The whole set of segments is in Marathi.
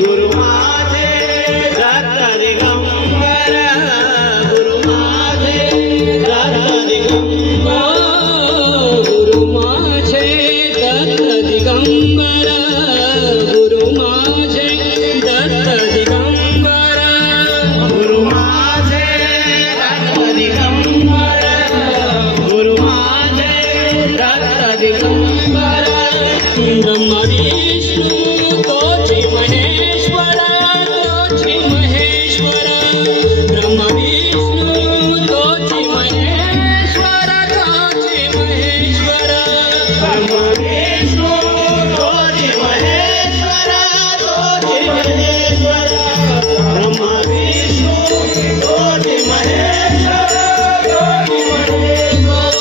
गुरु माझे दत्त दिगंबर, गुरु माझे दत्त दिगंबर, गुरु माझे दत्त दिगंबर, गुरु माझे दत्त दिगंबर, गुरु माझे दत्त दिगंबर, गुरु माझे दत्त दिगंबर. ब्रह्म विष्णू तोची महेश्वर, तोची महेश्वर, ब्रह्म विष्णू तोची महेश्वर, तोची महेश्वर, ब्रह्म विष्णू तोची महेश्वर, तोची महेश्वर, ब्रह्म विष्णू तोची महेश्वर, तोची महेश्वर.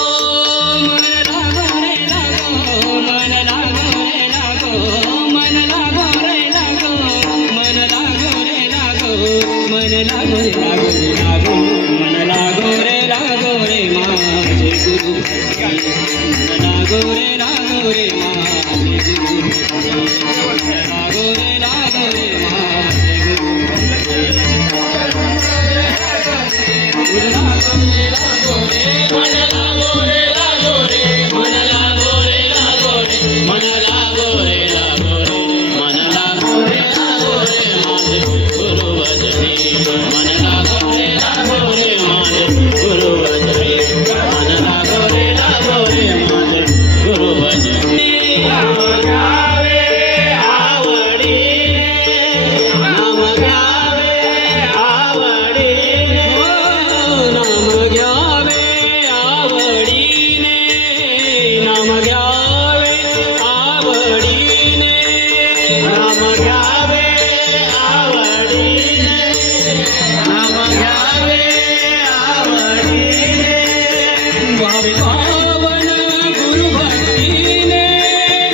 मन लागो रे लागो, मन लागो रे लागो, मन लागो रे लागो, मन लागो रे लागो, मन लागो रे लागो, मन लागो रे लागो रे माझे गुरु, मन लागो रे लागो रे माझे गुरु, मन लागो रे लागो रे माझे गुरु, मन लागो रे लागो रे, मन लागो रे लागो रे, मन लागो रे लागो रे, मन लागो रे लागो रे, मन लागो रे लागो रे माझे गुरु भजनी, मन लागो रे लागो रे माझे गुरु भजनी, मन लागो रे लागो रे माझे गुरु भजनी. नाम घ्यावे आवडीने, नाम घ्यावे आवडीने, नाम घ्यावे आवडीने, नाम घ्यावे आवडीने, नाम घ्यावे आवडीने, नाम घ्यावे आवडीने. व्हावे पावन गुरु भक्तीने,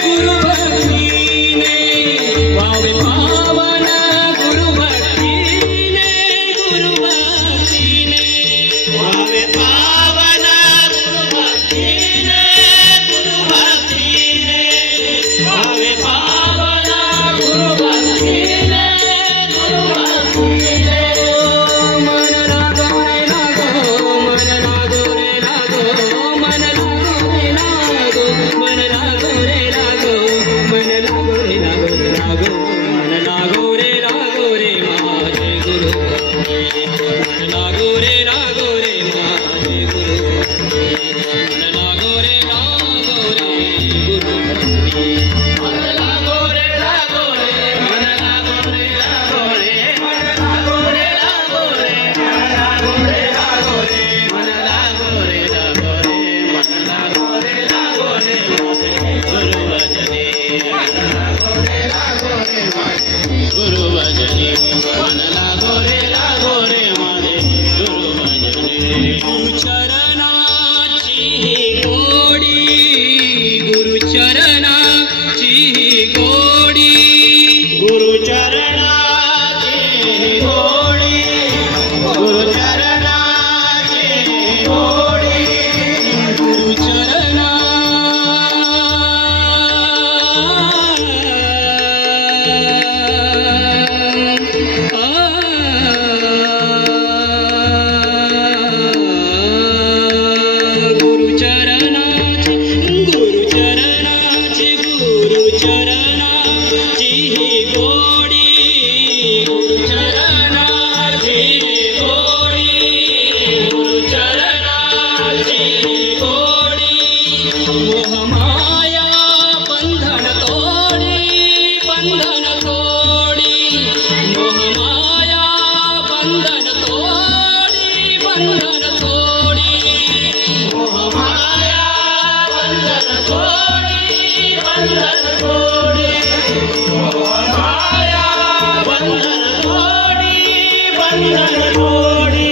गुरु भक्तीने, व्हावे पावन गुरु भक्तीने, गुरु भक्तीने, व्हावे पावन गुरु भक्तीने, गुरु भक्तीने, व्हावे पावन गुरु भक्तीने, गुरु भक्तीने. मन लागो रे लागो, मन लागो रे लागो, मन लागो रे लागो, मन लागो रे लागो, मन लागो रे लागो लागो, मन लागो रे लागो रे माझे गुरु, मन लागो रे लागो रे माझे गुरु, मन लागो रे लागो रे गुरु. मन लागो रे लागो रे, मन लागो रे लागो रे, मन लागो रे लागो रे, मन लागो रे लागो रे, मन लागो रे लागो रे, मन लागो रे लागो रे माझे गुरु भजनी, मन लागो रे लागो रे माझे गुरु भजनी, मन लागो रे लागो रे माझे गुरु भजनी. गुरुचरणाची गोडी, गुरुचरणाची गोडी, गुरुचरणाची गोडी, गुरुचरणाची गोडी, गुरुचरणा गुरुचरणाची, गुरुचरणाची, गुरुचरणाची गोडी, गुरुचरणाची गोडी, गुरुचरणाची गोडी. मोहमाया बंधन तोडी, बंधन तोडी, मोहमाया बंधन तोडी, बंधन तोडी, मोहमाया बंधन तोडी, बंधन तोडी, मोहमाया बंधन तोडी, बंधन तोडी.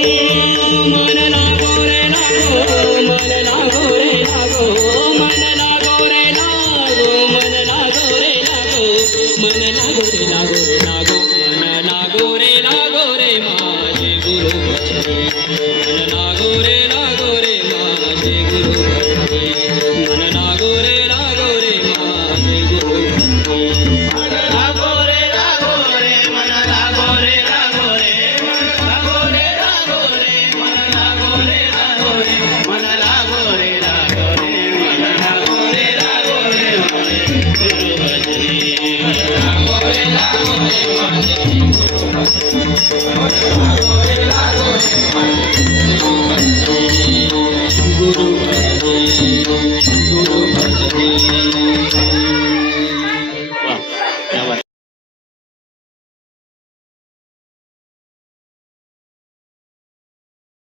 मन लागो रे लागो, मन लागो रे लागो, मन लागो रे लागो, मन लागो रे लागो, मन लागो रे लागो रे लागो, मन लागो रे लागो रे माझे गुरु भजनी, मन लागो रे लागो रे माझे गुरु भजनी, मन लागो रे लागो रे माझे गुरु भजनी. मन लागो रे माझे